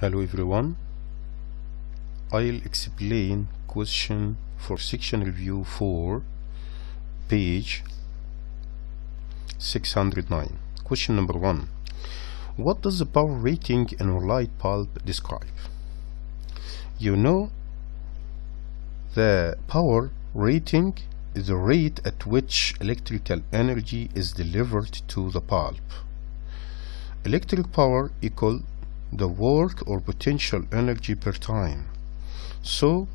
Hello everyone, I'll explain question for section review 4, page 609. Question number 1. What does the power rating in a light bulb describe? You know, the power rating is the rate at which electrical energy is delivered to the bulb. Electric power equal the work or potential energy per time. So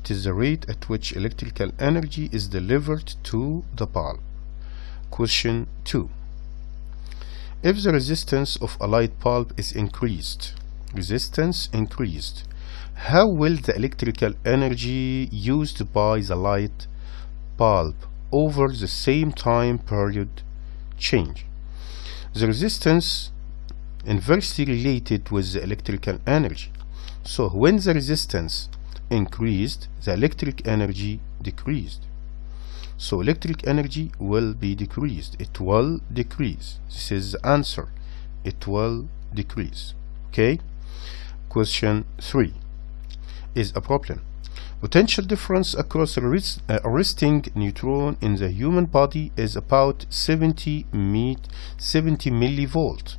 it is the rate at which electrical energy is delivered to the bulb. Question 2. If the resistance of a light bulb is increased, how will the electrical energy used by the light bulb over the same time period change? The resistance inversely related with the electrical energy. So when the resistance increased, the electric energy decreased. So electric energy will be decreased. It will decrease. This is the answer. It will decrease. Okay. Question 3 is a problem. Potential difference across a resting neutron in the human body is about 70 millivolt.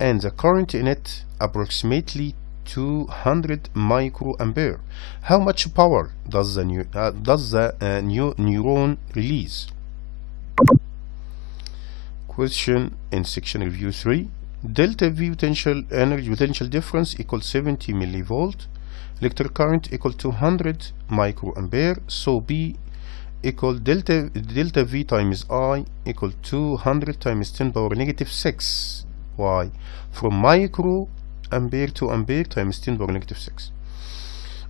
And the current in it approximately 200 microampere. How much power does the neuron release? Question in section review 3. Delta V potential difference equals 70 millivolt. Electric current equal 200 microampere. So B equal delta V times I equal 200 times 10 power negative 6. Why? From microampere to ampere times 10 power negative 6.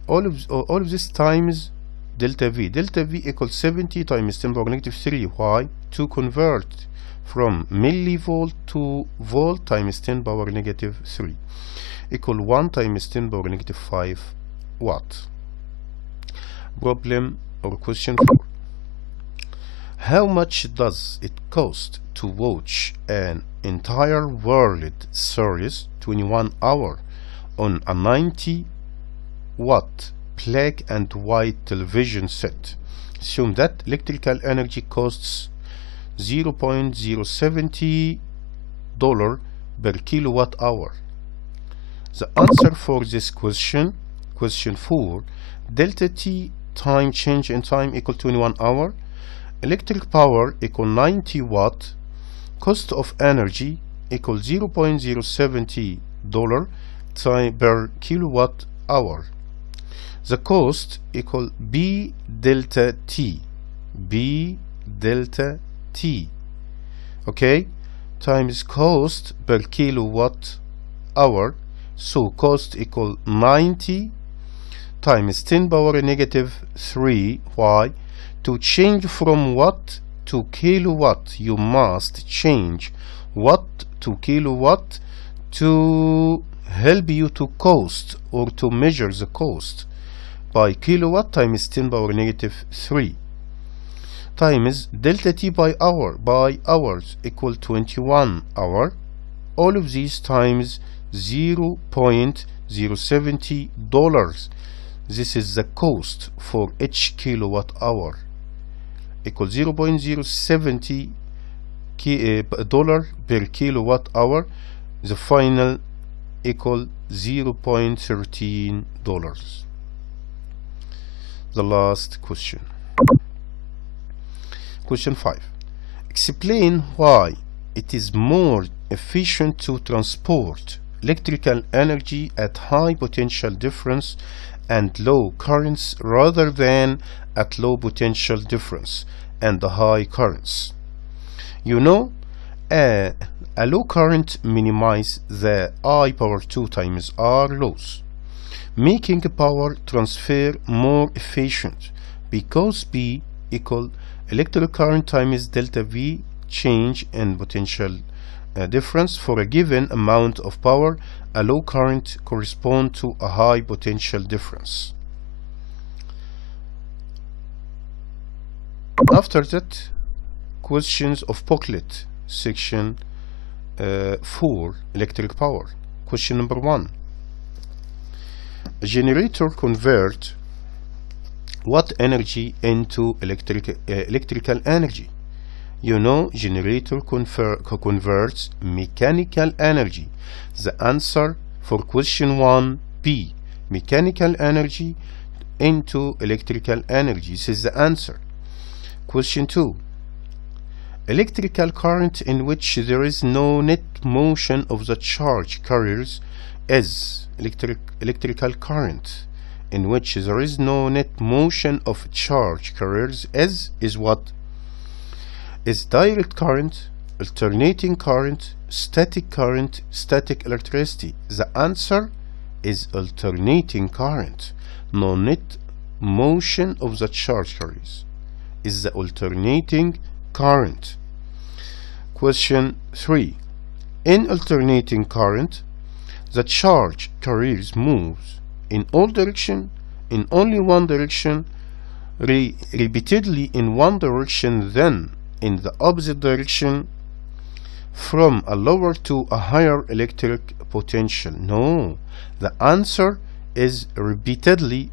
All of this times delta V. Delta V equals 70 times 10 power negative 3. Why? To convert from millivolt to volt times 10 power negative 3 equal 1 times 10 power negative 5 watt. Problem or question 4. How much does it cost to watch an entire world series 21 hour on a 90 watt black and white television set? Assume that electrical energy costs $0.070 per kilowatt hour. The answer for this question 4, delta T time change in time equal 21 hour, electric power equal 90 watt, cost of energy equal $0.070 per kilowatt hour. The cost equal B delta T, okay, times cost per kilowatt hour. So cost equal 90 times 10 power negative 3. Why? To change from watt to kilowatt, you must change watt to kilowatt to help you to cost or to measure the cost by kilowatt times 10 power negative 3 times delta T by hours equal 21 hour. All of these times $0.070. This is the cost for each kilowatt hour equal $0.070 per kilowatt hour. The final equal $0.13. The last question. Question 5. Explain why it is more efficient to transport electrical energy at high potential difference and low currents rather than at low potential difference and high currents. You know, a low current minimizes the I power 2 times R loss, making power transfer more efficient because B equal electric current times delta V change in potential difference. For a given amount of power, a low current corresponds to a high potential difference. After that, questions of booklet section 4, electric power. Question number 1. A generator convert what energy into electrical energy? You know, generator converts mechanical energy. The answer for question 1 B, mechanical energy into electrical energy. This is the answer. Question 2, electrical current in which there is no net motion of the charge carriers is electrical current in which there is no net motion of charge carriers is what? Is direct current, alternating current, static electricity. The answer is alternating current. No net motion of the charge carriers is the alternating current. Question 3. In alternating current, the charge carriers moves in all direction, in only one direction, repeatedly in one direction, then in the opposite direction, from a lower to a higher electric potential. No, the answer is repeatedly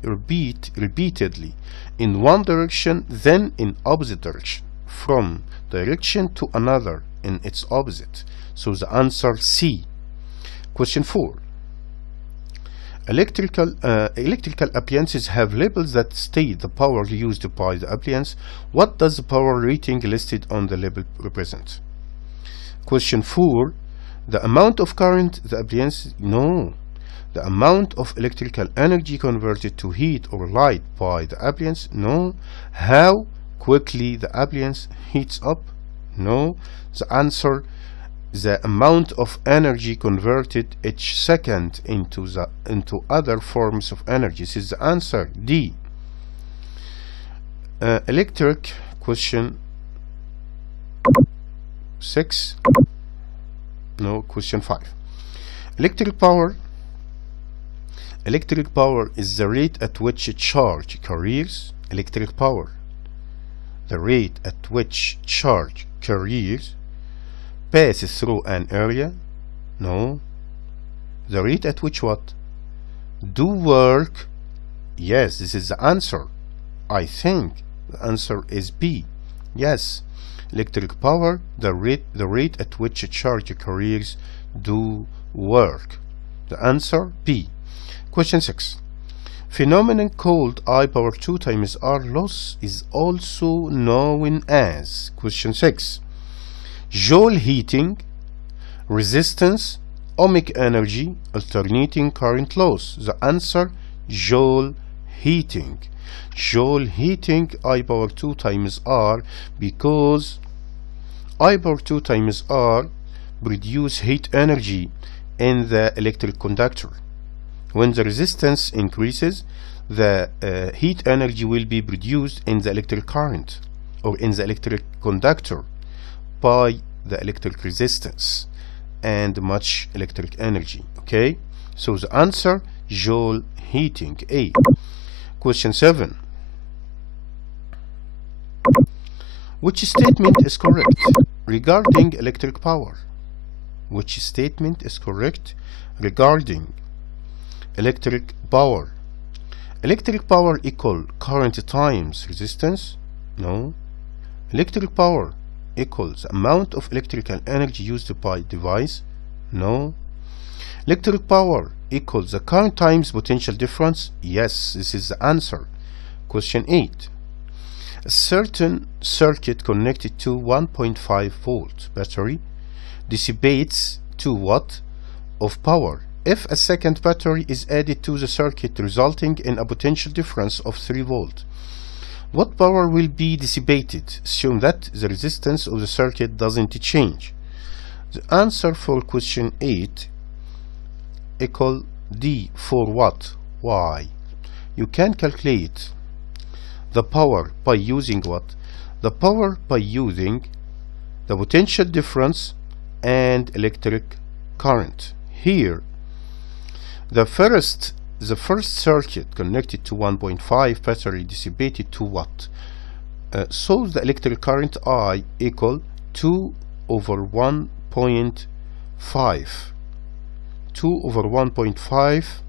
in one direction, then in opposite direction, from direction to another in its opposite. So the answer C. Question 4. Electrical appliances have labels that state the power used by the appliance. What does the power rating listed on the label represent? Question 4. The amount of current the appliance, no. The amount of electrical energy converted to heat or light by the appliance, no. How quickly the appliance heats up, no. The answer, the amount of energy converted each second into other forms of energy. This is the answer, D. Electric, question 6. No, question 5. Electric power is the rate at which a charge carriers. Electric power, the rate at which charge carriers passes through an area. No. The rate at which what? Do work. Yes, this is the answer. I think the answer is B. Yes. Electric power, the rate at which a charge carriers do work. The answer B. Question 6. Phenomenon called I power 2 times R loss is also known as. Question 6. Joule heating, resistance, ohmic energy, alternating current loss. The answer, Joule heating. Joule heating, I power 2 times R, because I power 2 times R produce heat energy in the electric conductor. When the resistance increases, the heat energy will be produced in the electric current or in the electric conductor by the electric resistance and much electric energy. Okay, so the answer, Joule heating, A. Question 7. Which statement is correct regarding electric power? Which statement is correct regarding electric power? Electric power equal current times resistance? No. Electric power equals amount of electrical energy used by device? No. Electric power equals the current times potential difference? Yes, this is the answer. Question 8. A certain circuit connected to 1.5 volt battery dissipates 2 watt of power if a second battery is added to the circuit, resulting in a potential difference of 3 volt. What power will be dissipated? Assume that the resistance of the circuit doesn't change. The answer for question 8 equal D, 4 watt. Why? You can calculate the power by using what? The power by using the potential difference and electric current. Here, the first circuit connected to 1.5 battery dissipated 2 watt. So the electric current I equal 2 over 1.5. 2 over 1.5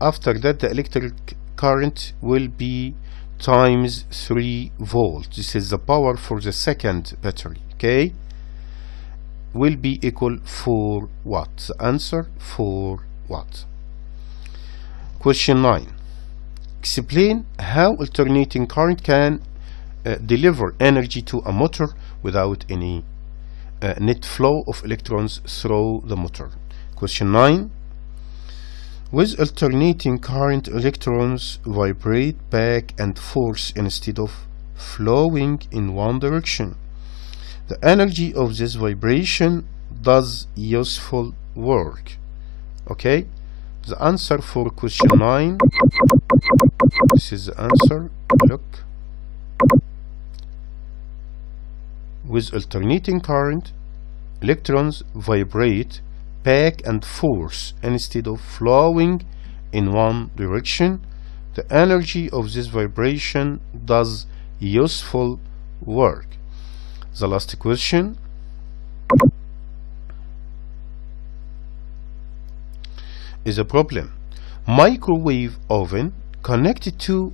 After that, the electric current will be times 3 volts. This is the power for the second battery, okay? Will be equal 4 watts. The answer 4 watts. Question 9. Explain how alternating current can deliver energy to a motor without any net flow of electrons through the motor. Question 9. With alternating current, electrons vibrate back and forth instead of flowing in one direction. The energy of this vibration does useful work. Okay? The answer for question 9. This is the answer. Look. With alternating current, electrons vibrate back and forth instead of flowing in one direction. The energy of this vibration does useful work. The last question. Is a problem. Microwave oven connected to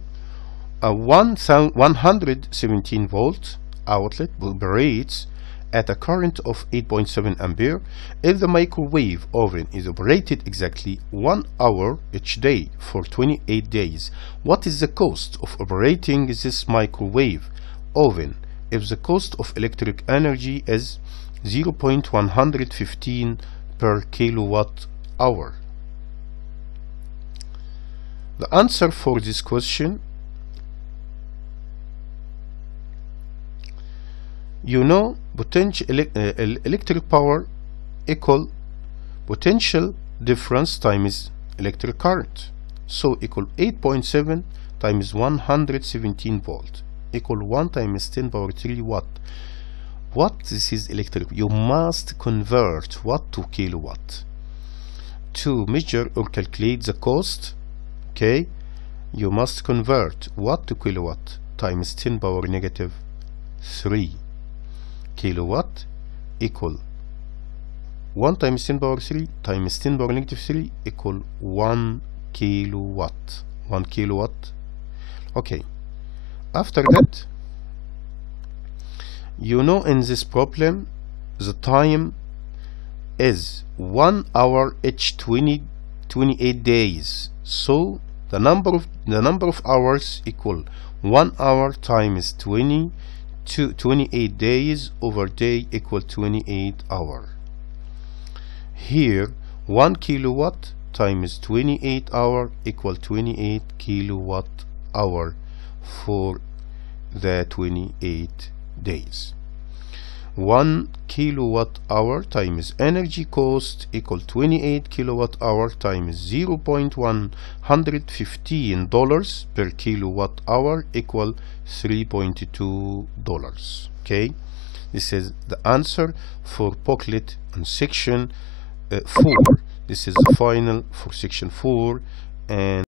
a 117 volt outlet operates at a current of 8.7 ampere. If the microwave oven is operated exactly 1 hour each day for 28 days, what is the cost of operating this microwave oven if the cost of electric energy is 0.115 per kilowatt hour? The answer for this question, you know, potential electric power equal potential difference times electric current. So equal 8.7 times 117 volt equal 1 times 10 power 3 watt. What this is electric? You must convert watt to kilowatt to measure or calculate the cost. Okay, you must convert watt to kilowatt times 10 power negative 3. Kilowatt equal 1 times 10 power 3 times 10 power negative 3 equal 1 kilowatt. 1 kilowatt. Okay, after that, you know, in this problem the time is 1 hour each 28 days. So the number of hours equal 1 hour times 28 days over day equal 28 hour. Here 1 kilowatt times 28 hour equal 28 kilowatt hour for the 28 days. 1 kilowatt hour times energy cost equal 28 kilowatt hour times $0.115 per kilowatt hour equal $3.2. Okay, this is the answer for booklet on section 4. This is the final for section 4, and